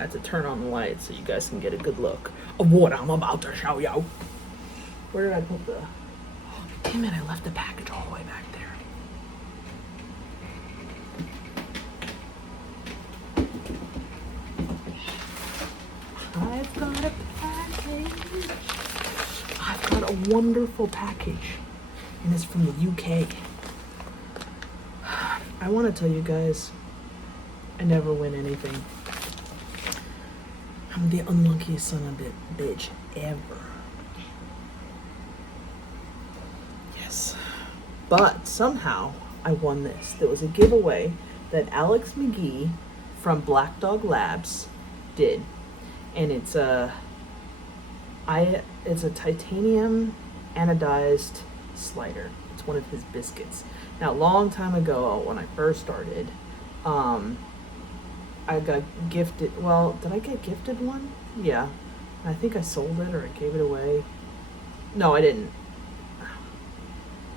I had to turn on the light so you guys can get a good look of what I'm about to show you. Where did I put the... Oh, damn it, I left the package all the way back there. I've got a package. I've got a wonderful package. And it's from the UK. I want to tell you guys, I never win anything. I'm the unluckiest son of a bitch ever. Yes. But somehow I won this. There was a giveaway that Alex McGee from Black Dog Labs did. And it's a titanium anodized slider. It's one of his biscuits. Now, a long time ago, when I first started, I got gifted. Well, did I get gifted one? Yeah. I think I sold it or I gave it away. No, I didn't. I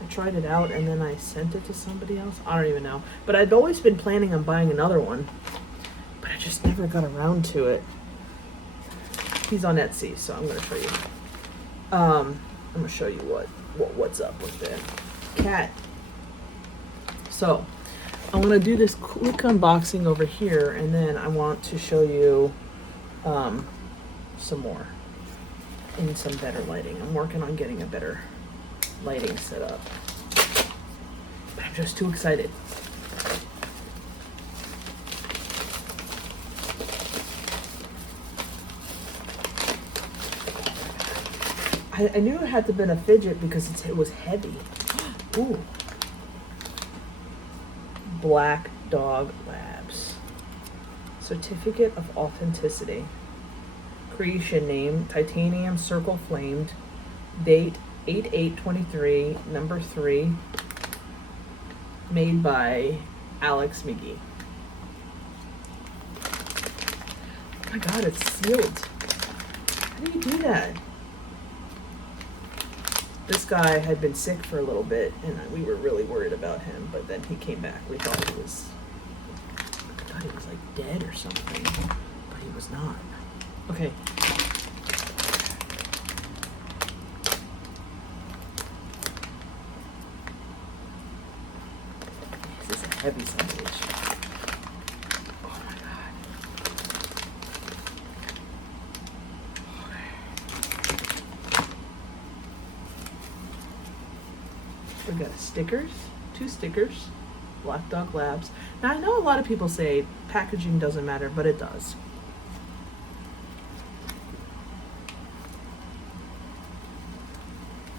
tried it out and then I sent it to somebody else. I don't even know. But I'd always been planning on buying another one, but I just never got around to it. He's on Etsy, so I'm going to show you. I'm going to show you what's up with that cat. So I'm going to do this quick unboxing over here, and then I want to show you some more in some better lighting. I'm working on getting a better lighting set up, but I'm just too excited. I knew it had to have been a fidget because it was heavy. Ooh. Black Dog Labs. Certificate of Authenticity. Creation name, titanium circle flamed. Date, 8/8/23, number 3. Made by Alex McGee. Oh my god, it's sealed. How do you do that? This guy had been sick for a little bit, and we were really worried about him, but then he came back. I thought he was like dead or something, but he was not. Okay. This is a heavy sandwich. Oh my god. We got stickers, 2 stickers, Black Dog Labs. Now I know a lot of people say packaging doesn't matter, but it does.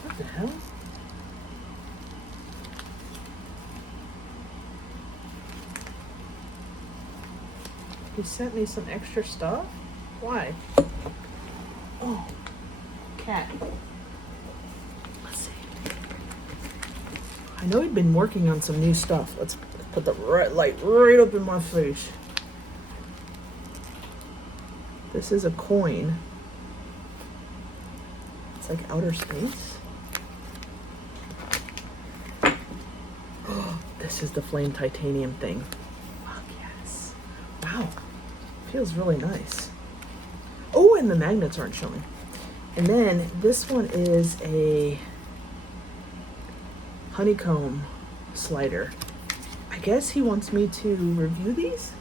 What the hell? He sent me some extra stuff? Why? Oh, cat. Let's see. I know he'd been working on some new stuff. Let's put the light right up in my face. This is a coin. It's like outer space. Oh, this is the flame titanium thing. Fuck yes. Wow. Feels really nice. Oh, and the magnets aren't showing. And then this one is a honeycomb slider. I guess he wants me to review these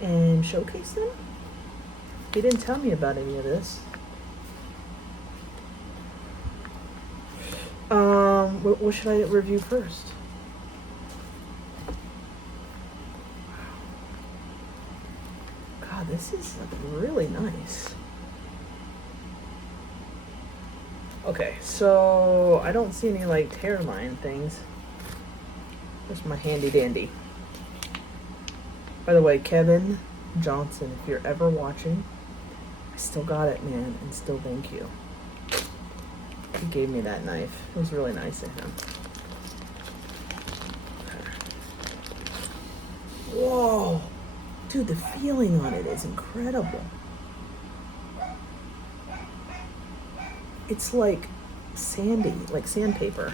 and showcase them. He didn't tell me about any of this. What should I review first? God, this is like really nice. Okay, so I don't see any like tear line things. There's my handy dandy. By the way, Kevin Johnson, if you're ever watching, I still got it, man, and still thank you. He gave me that knife. It was really nice of him. Whoa! Dude, the feeling on it is incredible. It's like sandy, like sandpaper.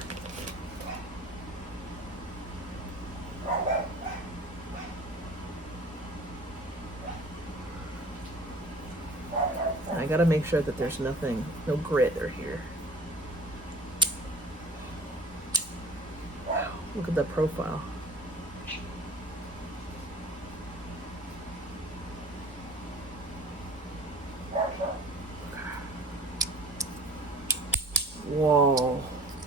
I gotta make sure that there's nothing, no grit or here. Wow, look at the profile. Whoa.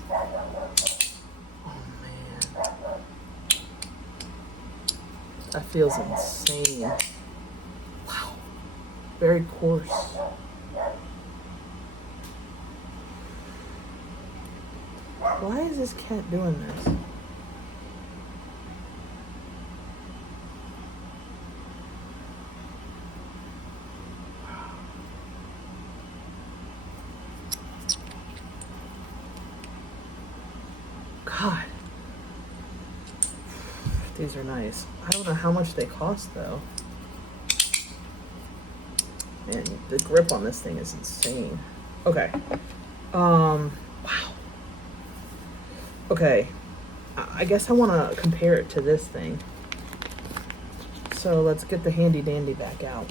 Oh man. That feels insane. Wow. Very coarse. Why is this cat doing this? God. These are nice. I don't know how much they cost though. Man, the grip on this thing is insane. Okay. Wow. Okay. I guess I want to compare it to this thing. So let's get the handy dandy back out.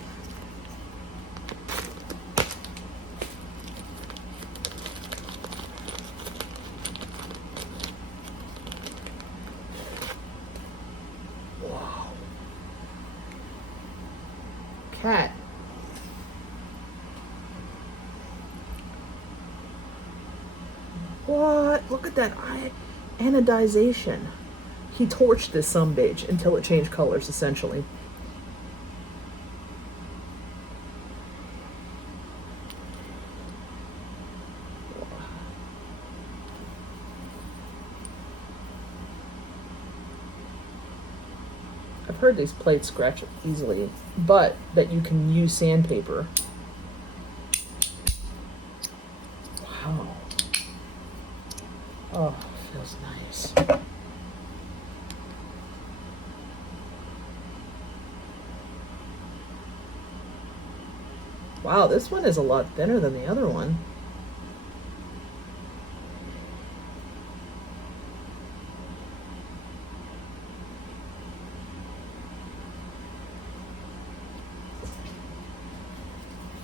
Wow. Cat. What? Look at that anodization. He torched this sumbitch until it changed colors, essentially. I've heard these plates scratch easily, but that you can use sandpaper. Wow. Oh, feels nice. Wow, this one is a lot thinner than the other one.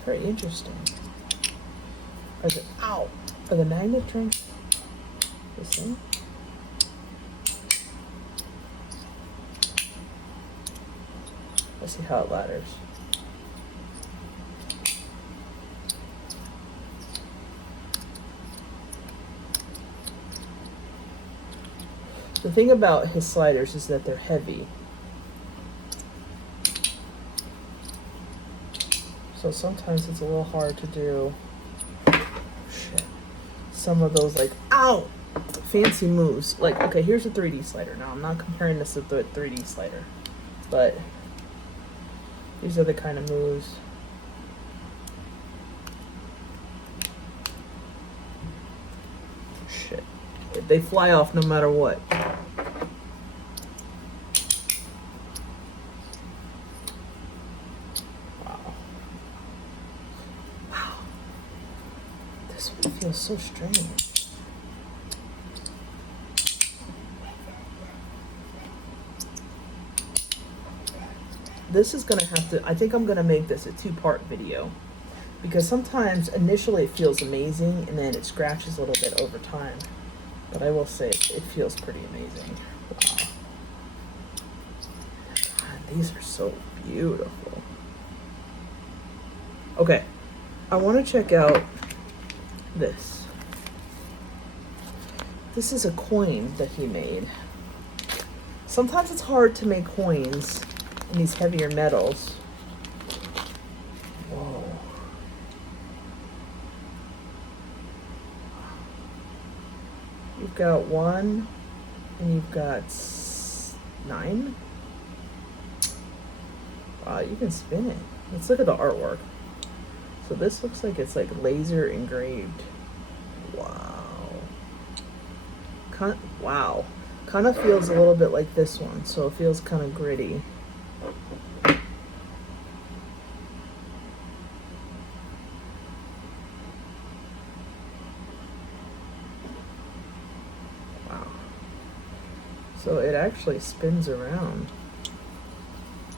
Very interesting. Ow! Are the magnet drinks the same? Let's see how it ladders. The thing about his sliders is that they're heavy. So sometimes it's a little hard to do some of those, like, ow, fancy moves. Like, okay, here's a 3D slider. Now, I'm not comparing this to the 3D slider, but these are the kind of moves. Shit. They fly off no matter what. Feels so strange. This is gonna have to, I think I'm gonna make this a 2-part video, because sometimes initially it feels amazing and then it scratches a little bit over time. But I will say it feels pretty amazing. Wow. God, these are so beautiful. Okay, I want to check out this. This is a coin that he made. Sometimes it's hard to make coins in these heavier metals. Whoa. You've got 1 and you've got 9. Wow, you can spin it. Let's look at the artwork. So this looks like it's like laser engraved. Wow. Wow. Kind of feels a little bit like this one, so it feels kind of gritty. Wow. So it actually spins around.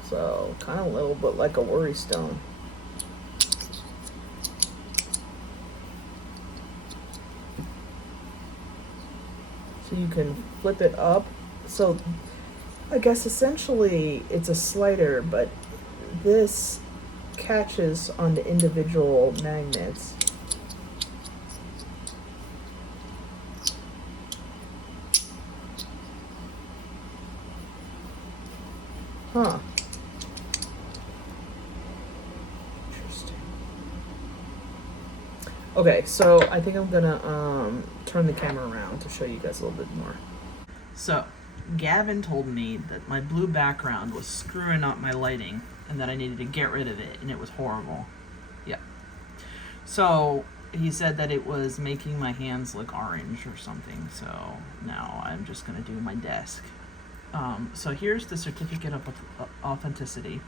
So kind of a little bit like a worry stone. you can flip it up. So I guess essentially it's a slider, but this catches on the individual magnets. Huh. Interesting. Okay, so I think I'm gonna turn the camera around to show you guys a little bit more. So, Gavin told me that my blue background was screwing up my lighting and that I needed to get rid of it, and it was horrible. Yeah. So, he said that it was making my hands look orange or something, so now I'm just gonna do my desk. So here's the certificate of authenticity.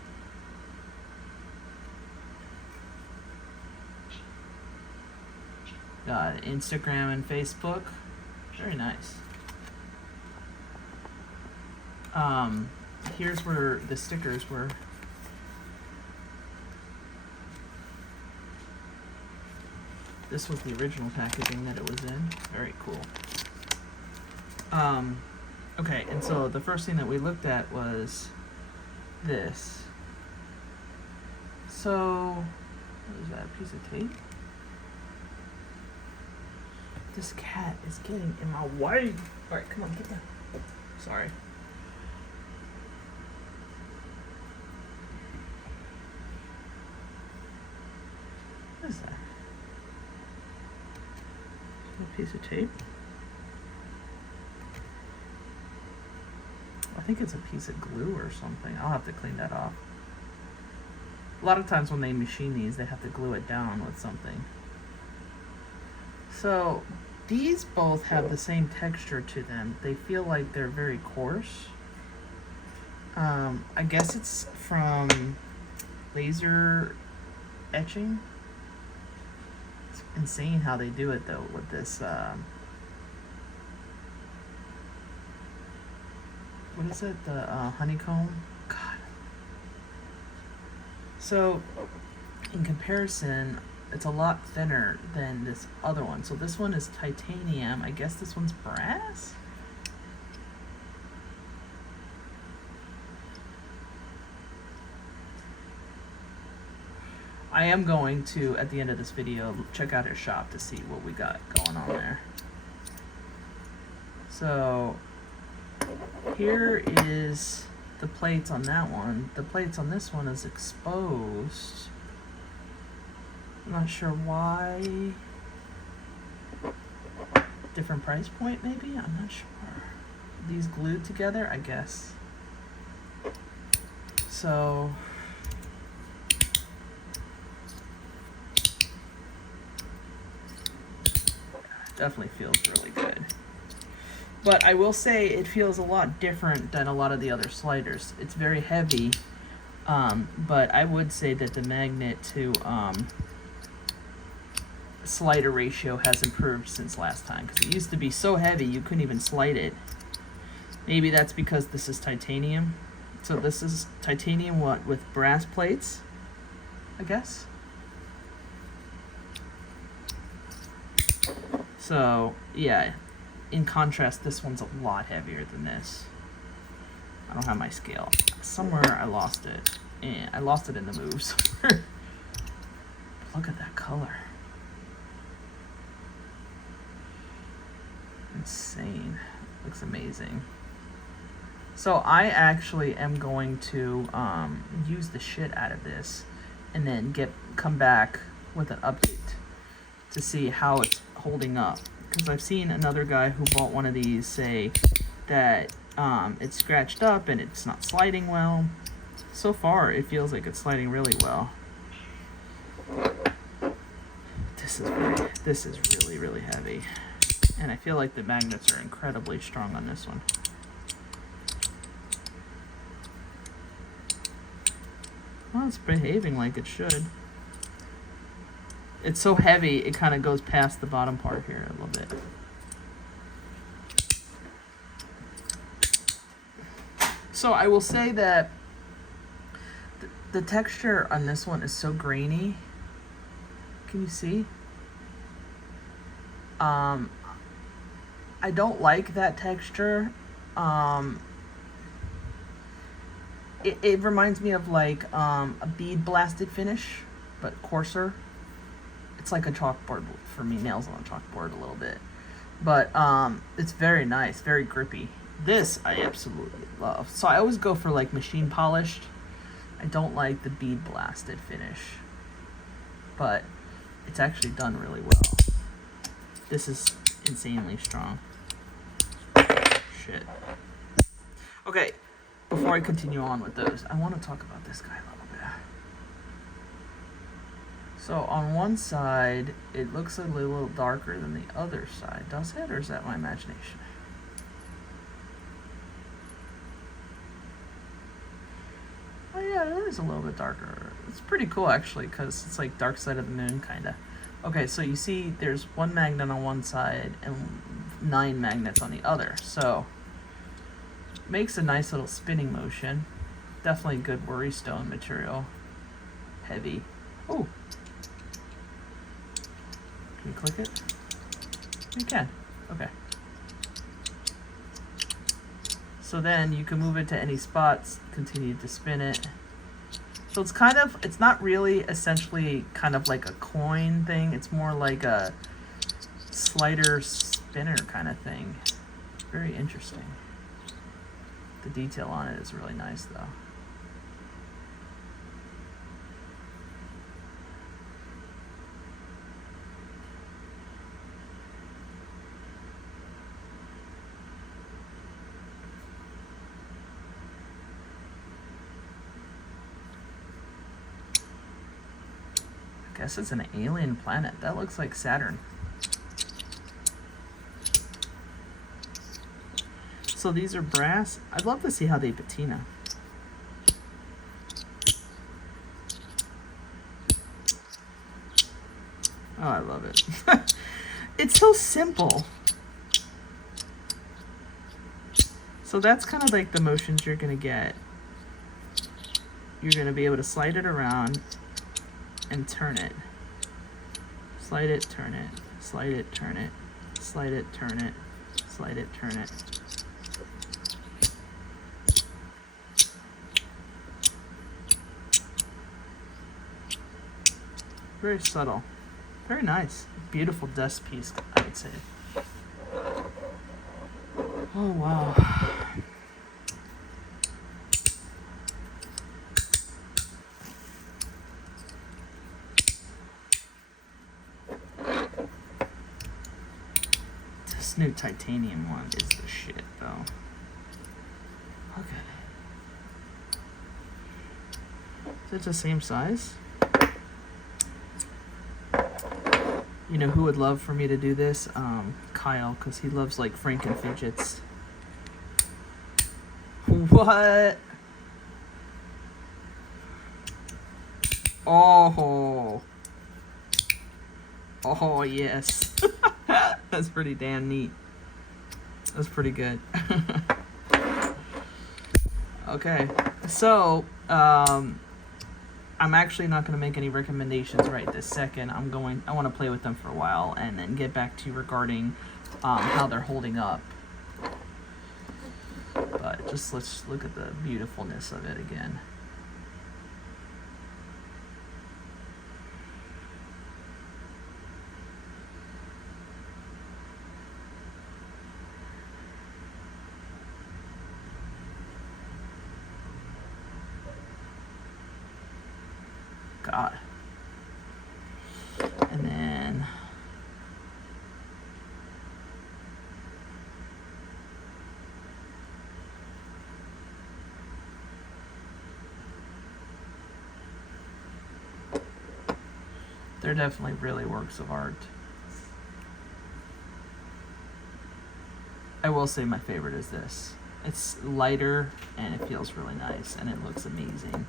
Got Instagram and Facebook. Very nice. Here's where the stickers were. This was the original packaging that it was in. Very cool. Okay, and so the first thing that we looked at was this. So, what is that, a piece of tape? This cat is getting in my way. Alright, come on, get down. Sorry. What is that? A piece of tape? I think it's a piece of glue or something. I'll have to clean that off. A lot of times when they machine these, they have to glue it down with something. So these both have the same texture to them. They feel like they're very coarse. I guess it's from laser etching. It's insane how they do it though with this what is it? The honeycomb? God. So, in comparison, it's a lot thinner than this other one. So this one is titanium. I guess this one's brass? I am going to, at the end of this video, check out his shop to see what we got going on there. So, here is the plates on that one. The plates on this one is exposed. I'm not sure why. Different price point maybe? I'm not sure. These glued together, I guess. So definitely feels really good. But I will say it feels a lot different than a lot of the other sliders. It's very heavy, but I would say that the magnet to slider ratio has improved since last time, because it used to be so heavy you couldn't even slide it. Maybe that's because this is titanium. So this is titanium with brass plates, I guess. So yeah, in contrast, this one's a lot heavier than this. I don't have my scale. Somewhere I lost it. And I lost it in the move somewhere. Look at that color. Insane. Looks amazing. So I actually am going to use the shit out of this and then come back with an update to see how it's holding up. Because I've seen another guy who bought one of these say that it's scratched up and it's not sliding well. So far, it feels like it's sliding really well. This is really, really heavy. And I feel like the magnets are incredibly strong on this one. Well, it's behaving like it should. It's so heavy, it kind of goes past the bottom part here a little bit. So I will say that the texture on this one is so grainy. Can you see? I I don't like that texture. It reminds me of like a bead blasted finish, but coarser. It's like a chalkboard for me, nails on a chalkboard a little bit. But it's very nice, very grippy. This I absolutely love. So I always go for like machine polished. I don't like the bead blasted finish, but it's actually done really well. This is insanely strong. Shit. Okay, before I continue on with those, I want to talk about this guy a little bit. So on one side, it looks a little darker than the other side. Does it, or is that my imagination? Oh yeah, it is a little bit darker. It's pretty cool actually, because it's like Dark Side of the Moon kind of. Okay, so you see there's one magnet on one side and 9 magnets on the other. So makes a nice little spinning motion. Definitely good worry stone material. Heavy. Oh. Can you click it? You can. Okay. So then you can move it to any spots, continue to spin it. So it's kind of, it's not really essentially kind of like a coin thing. It's more like a slider spinner kind of thing. Very interesting. The detail on it is really nice though. I guess it's an alien planet. That looks like Saturn. So these are brass. I'd love to see how they patina. Oh, I love it. It's so simple. So that's kind of like the motions you're going to get. You're going to be able to slide it around and turn it. Slide it, turn it. Slide it, turn it. Slide it, turn it. Slide it, turn it. Very subtle. Very nice. Beautiful desk piece, I would say. Oh, wow. This new titanium one is the shit, though. Okay. Is it the same size? You know who would love for me to do this? Kyle, because he loves like Franken fidgets. What? Oh. Oh, yes. That's pretty damn neat. That's pretty good. Okay, so I'm actually not going to make any recommendations right this second. I want to play with them for a while and then get back to you regarding how they're holding up. But just let's look at the beautifulness of it again. God. And then they're definitely really works of art. I will say my favorite is this. It's lighter and it feels really nice and it looks amazing.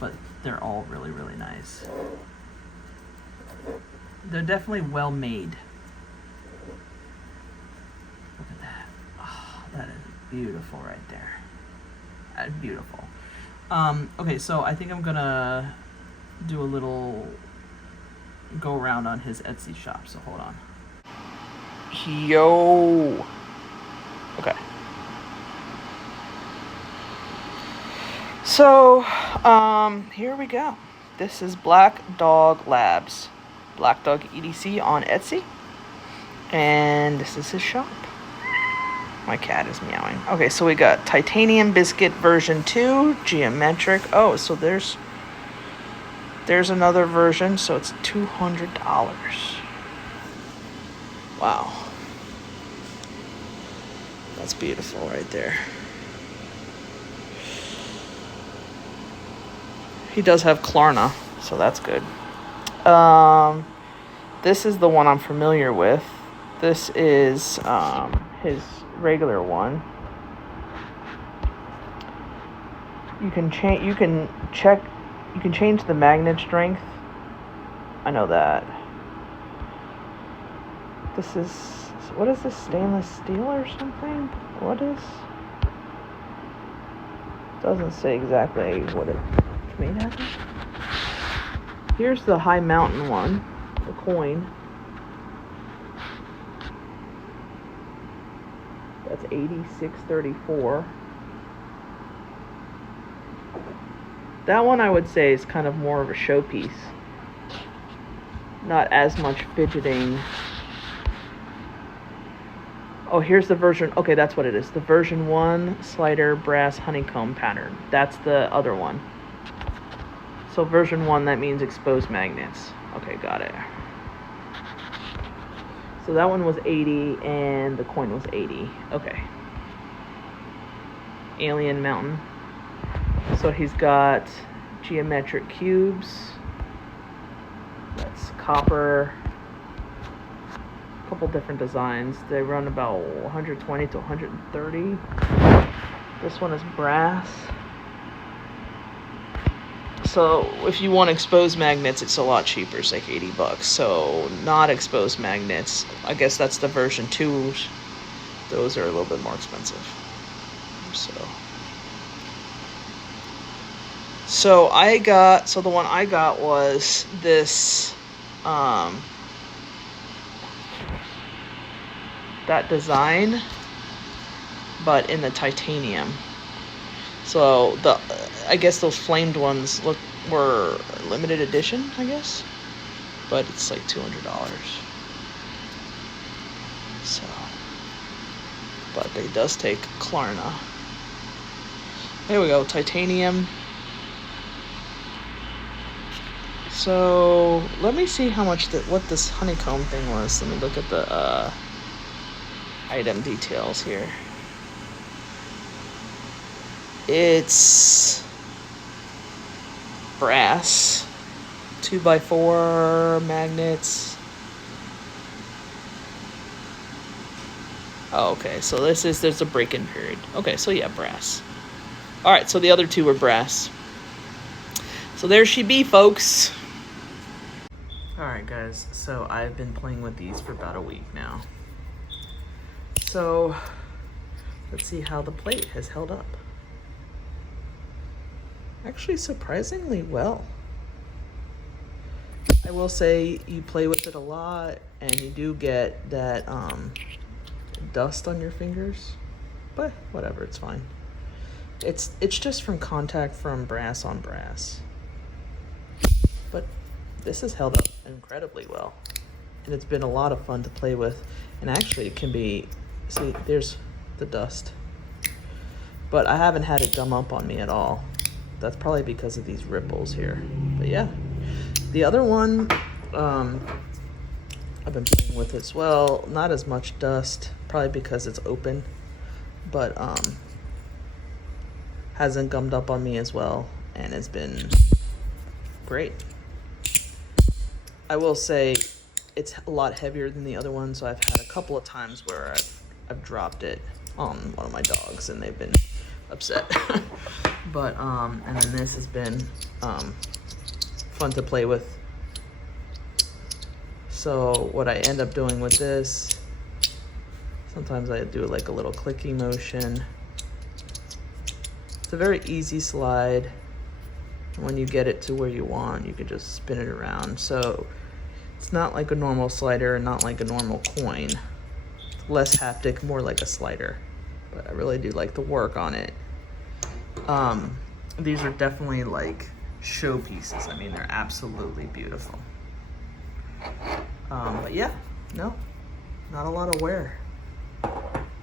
But they're all really, really nice. They're definitely well made. Look at that. Oh, that is beautiful right there. That's beautiful. Okay, so I think I'm gonna do a little go around on his Etsy shop, so hold on. Yo. Okay. So, here we go. This is Black Dog Labs. Black Dog EDC on Etsy. And this is his shop. My cat is meowing. Okay, so we got Titanium Biscuit version 2, geometric. Oh, so there's another version, so it's $200. Wow. That's beautiful right there. He does have Klarna, so that's good. This is the one I'm familiar with. This is his regular one. You can change the magnet strength. I know that. This is, what is this, stainless steel or something? What is? Doesn't say exactly what it's made out of. Here's the high mountain one, the coin. That's $86.34. That one I would say is kind of more of a showpiece. Not as much fidgeting. Oh, here's the version. Okay, that's what it is. The version 1 slider brass honeycomb pattern. That's the other one. So version 1, that means exposed magnets. Okay, got it. So that one was 80 and the coin was 80. Okay. Alien Mountain. So he's got geometric cubes. That's copper. A couple different designs. They run about 120 to 130. This one is brass. So if you want exposed magnets, it's a lot cheaper. It's like $80. So not exposed magnets, I guess that's the version 2. Those are a little bit more expensive. So the one I got was this that design, but in the titanium. So I guess those flamed ones were limited edition, I guess, but it's like $200. So, but it does take Klarna. There we go, titanium. So let me see how much what this honeycomb thing was. Let me look at the item details here. It's brass, 2x4 magnets. Oh, okay, so there's a break-in period. Okay, so yeah, brass. All right, so the other two were brass. So there she be, folks. All right, guys, so I've been playing with these for about a week now. So let's see how the plate has held up. Actually, surprisingly well. I will say you play with it a lot and you do get that dust on your fingers, but whatever, it's fine. It's just from contact from brass on brass. But this has held up incredibly well. And it's been a lot of fun to play with. And actually it can be, see, there's the dust. But I haven't had it gum up on me at all. That's probably because of these ripples here. But yeah, the other one I've been playing with as well. Not as much dust, probably because it's open, but hasn't gummed up on me as well, and it's been great. I will say it's a lot heavier than the other one, so I've had a couple of times where I've dropped it on one of my dogs and they've been upset. But and then this has been fun to play with. So what I end up doing with this, sometimes I do like a little clicky motion. It's a very easy slide. When you get it to where you want, you can just spin it around. So it's not like a normal slider and not like a normal coin. less haptic, more like a slider. But I really do like the work on it. These are definitely like showpieces. I mean, they're absolutely beautiful. But yeah, no, not a lot of wear.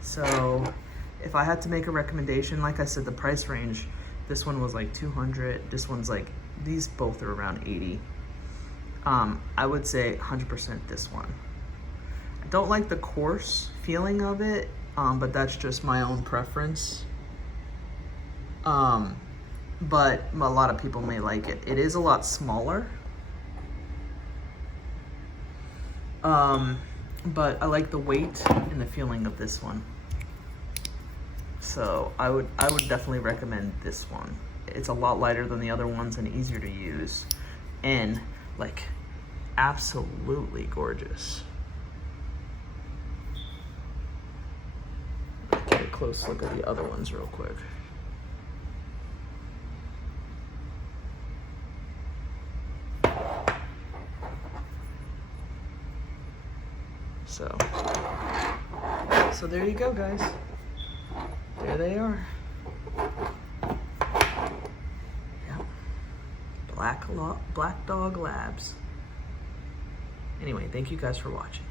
So if I had to make a recommendation, like I said, the price range, this one was like 200. This one's like, these both are around 80. I would say 100% this one. I don't like the coarse feeling of it, but that's just my own preference. But a lot of people may like it. It is a lot smaller. But I like the weight and the feeling of this one. So I would definitely recommend this one. It's a lot lighter than the other ones and easier to use, and like absolutely gorgeous. I'll get a close look at the other ones real quick. So there you go, guys. There they are. Yep. Black Dog Labs. Anyway, thank you guys for watching.